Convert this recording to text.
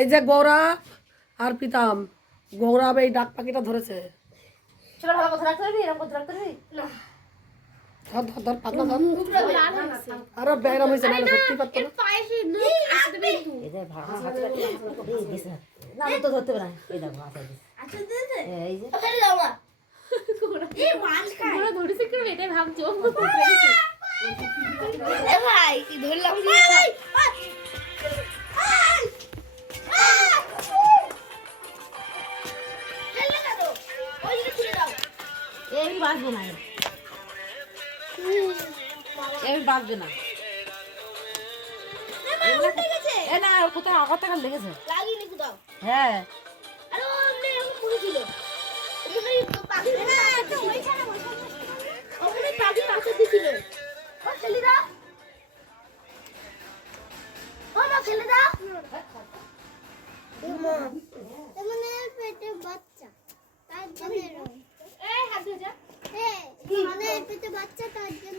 এই যে গৌরব আর পিতাম, গৌরব এই ডাক পাখিটা ধরেছে। চলো ভালো কথা রাখতে পারবি, এরকম কথা রাখতে পারবি না। ধর ধর ধর পাতলা ধর। আরে ব্যায়াম হয়েছে না, ধরতে পারতো না। এদের ভাঙা হাত কাটে এই দিস না। না তো ধরতে পারে না। এই দেখো হাত দিস। আচ্ছা দে দে। এই যে ওখানে যাও না। এই মাছ খায়। ওরা ধরেছে কি এটাই ভাবছো। এ ভাই কি ধরলাম না। এই বাঁচবো না, এই বাঁচবে না। এ না কোথাও আগর টাকা লেগেছে, লাগিনি কোথাও। হ্যাঁ আরে ওমনে এরকম করেছিল ওখানে পাখি না একটা ওইখানে ওখানে পাখি পাশে দিছিল। ও ছেলে দাও, ও মা ছেলে দাও। মানে পেটে বাচ্চা তার জন্য এই হাত ধরে যা। মানে পেটে বাচ্চা তার জন্য